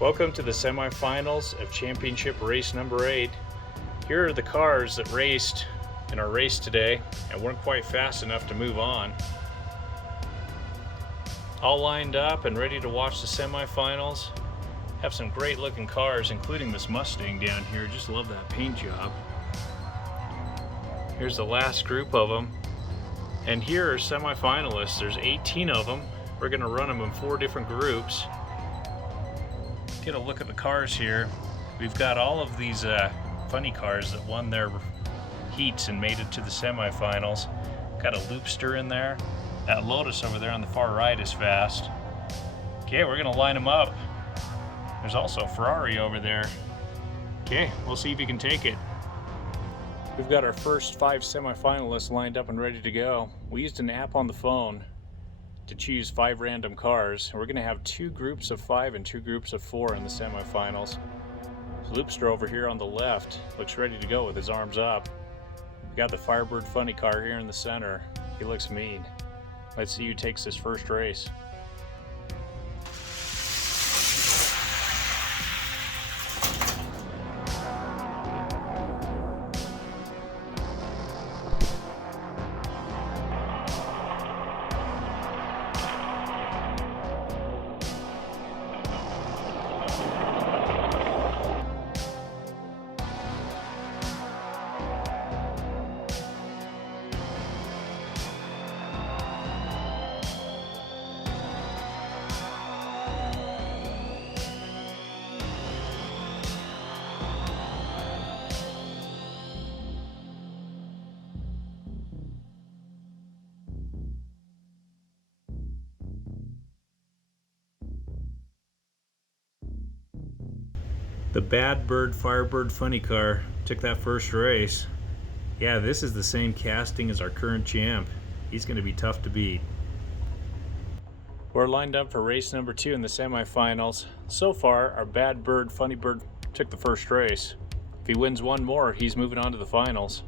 Welcome to the semifinals of championship race number 8. Here are the cars that raced in our race today and weren't quite fast enough to move on. All lined up and ready to watch the semifinals. Have some great looking cars, including this Mustang down here. Just love that paint job. Here's the last group of them. And here are semifinalists. There's 18 of them. We're gonna run them in 4 different groups. Get a look at the cars here. We've got all of these funny cars that won their heats and made it to the semifinals. Got a Loopster in there. That Lotus over there on the far right is fast. Okay, we're gonna line them up. There's also a Ferrari over there. Okay, we'll see if you can take it. We've got our first 5 semifinalists lined up and ready to go. We used an app on the phone to choose 5 random cars. We're gonna have 2 groups of 5 and 2 groups of 4 in the semifinals. Loopster over here on the left looks ready to go with his arms up. We got the Firebird funny car here in the center. He looks mean. Let's see who takes this first race. The Bad Bird Firebird funny car took that first race. Yeah, this is the same casting as our current champ. He's going to be tough to beat. We're lined up for race number 2 in the semifinals. So far, our Bad Bird Funny Bird took the first race. If he wins one more, he's moving on to the finals.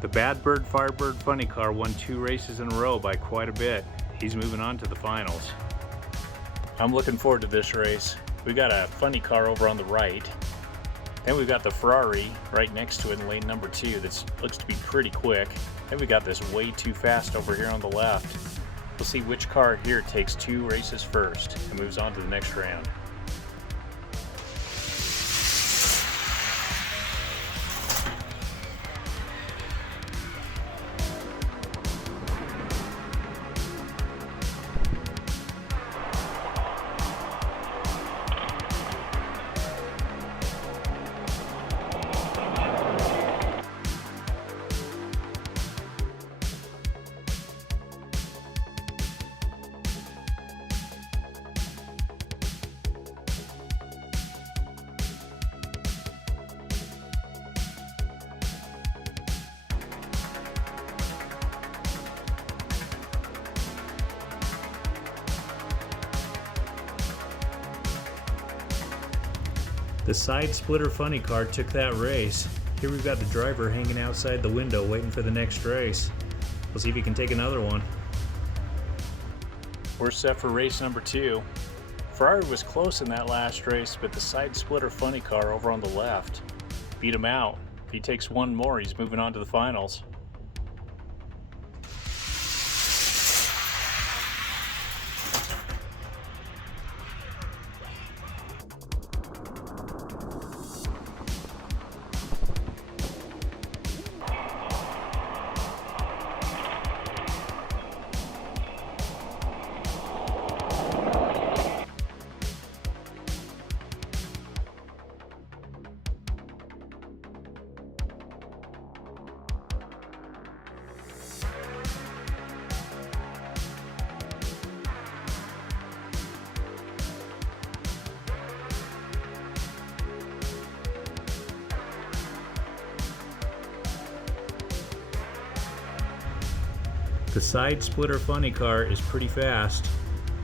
The Bad Bird Firebird funny car won 2 races in a row by quite a bit. He's moving on to the finals. I'm looking forward to this race. We got a funny car over on the right. Then we've got the Ferrari right next to it in lane number 2 that looks to be pretty quick. Then we got this way too fast over here on the left. We'll see which car here takes 2 races first and moves on to the next round. The side splitter funny car took that race. Here we've got the driver hanging outside the window waiting for the next race. We'll see if he can take another one. We're set for race number 2. Ferrari was close in that last race, but the side splitter funny car over on the left beat him out. If he takes one more, he's moving on to the finals. The side splitter funny car is pretty fast,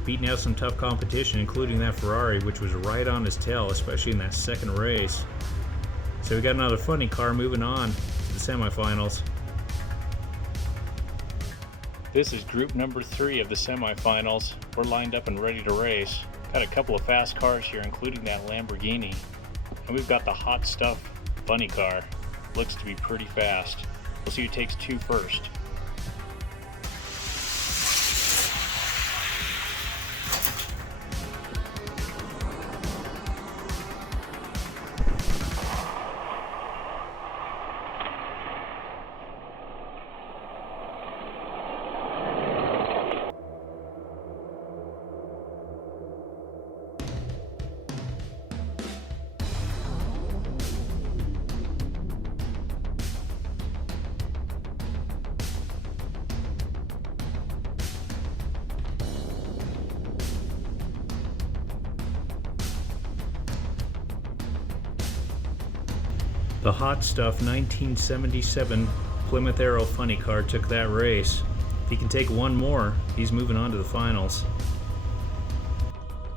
beating out some tough competition, including that Ferrari, which was right on his tail, especially in that second race. So we got another funny car moving on to the semifinals. This is group number 3 of the semifinals. We're lined up and ready to race. Got a couple of fast cars here, including that Lamborghini. And we've got the hot stuff funny car. Looks to be pretty fast. We'll see who takes 2 first. The hot stuff 1977 Plymouth Arrow funny car took that race. If he can take one more, he's moving on to the finals.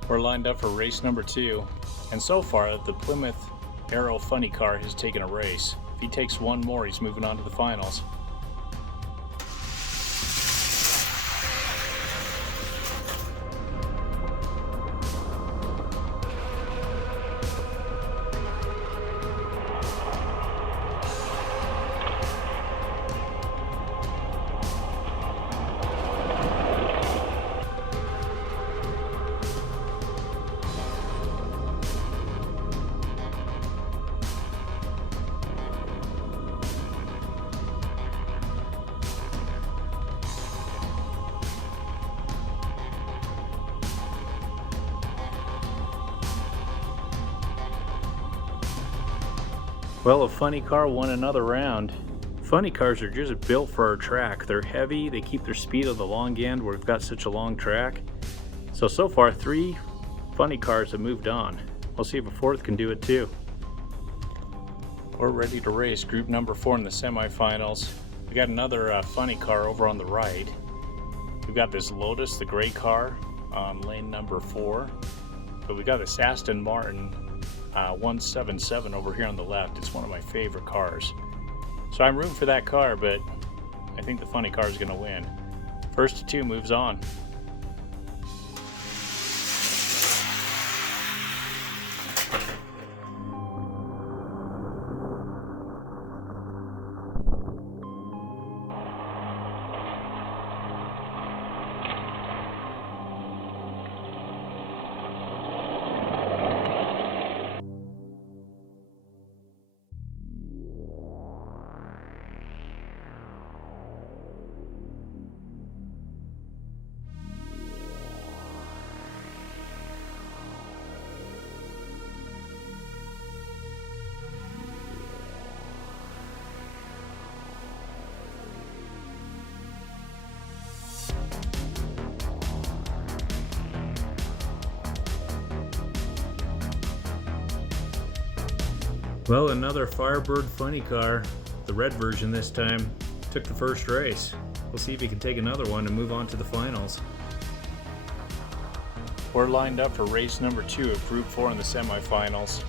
We're lined up for race number 2, and so far the Plymouth Arrow funny car has taken a race. If he takes one more, he's moving on to the finals. Well, a funny car won another round. Funny cars are just built for our track. They're heavy, they keep their speed on the long end where we've got such a long track. So far 3 funny cars have moved on. We'll see if a 4th can do it too. We're ready to race group number 4 in the semifinals. We got another funny car over on the right. We've got this Lotus, the gray car, on lane number 4. But we got this Aston Martin 177 over here on the left. It's one of my favorite cars. So I'm rooting for that car, but I think the funny car is going to win. First to 2 moves on. Well, another Firebird funny car, the red version this time, took the first race. We'll see if he can take another one and move on to the finals. We're lined up for race number 2 of Group 4 in the semifinals.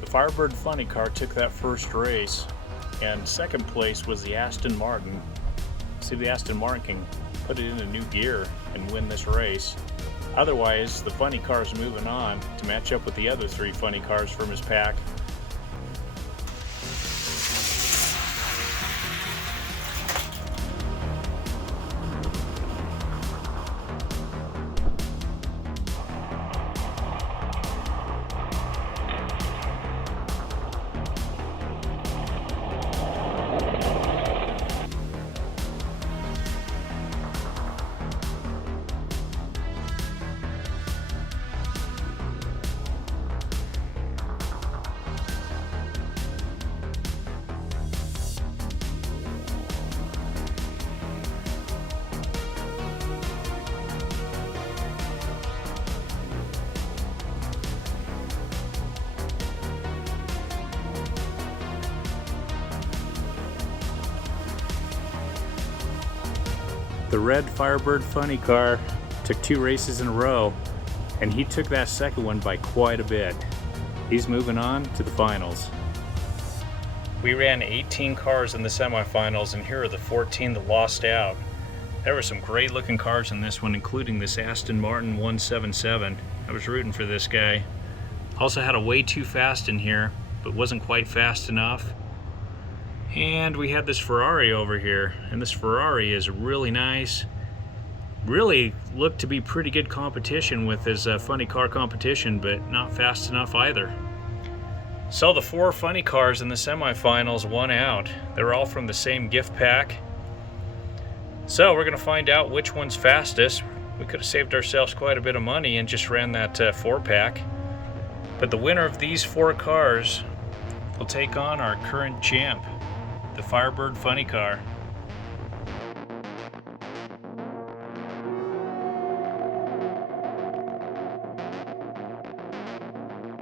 The Firebird funny car took that first race, and second place was the Aston Martin. See if the Aston Martin can put it in a new gear and win this race. Otherwise, the funny car is moving on to match up with the other 3 funny cars from his pack. The red Firebird funny car took 2 races in a row, and he took that second one by quite a bit. He's moving on to the finals. We ran 18 cars in the semifinals, and here are the 14 that lost out. There were some great looking cars in this one, including this Aston Martin 177. I was rooting for this guy. Also had a way too fast in here, but wasn't quite fast enough. And we had this Ferrari over here, and this Ferrari is really nice. Really looked to be pretty good competition with his funny car competition, but not fast enough either. So the 4 funny cars in the semifinals won out. They were all from the same gift pack. So we're gonna find out which one's fastest. We could have saved ourselves quite a bit of money and just ran that 4-pack. But the winner of these 4 cars will take on our current champ, the Firebird funny car.